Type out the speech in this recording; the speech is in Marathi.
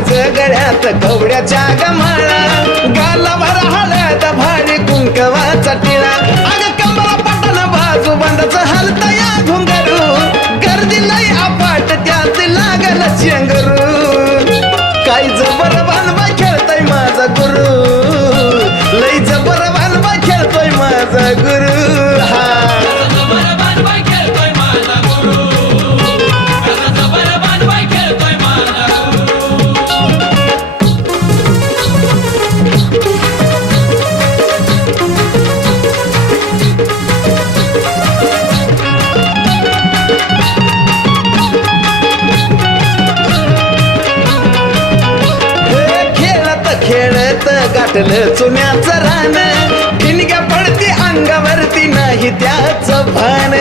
आज गळ्यात कवड्याच्या गमाळा गालावर हळद भारी कुंकवाचा टिळा अग कमला पटन बाजू बंदच हलता या घुंगरू गर्दी लय अपाट त्यात लागल चेंगरू काय जबर बांधवा खेळतोय माझा गुरु लय जबर बांधवा खेळतोय माझा गुरु हा खेळत गाठलं चुन्याचं रान ठिणग्या पडती अंगावरती नाही त्याच भान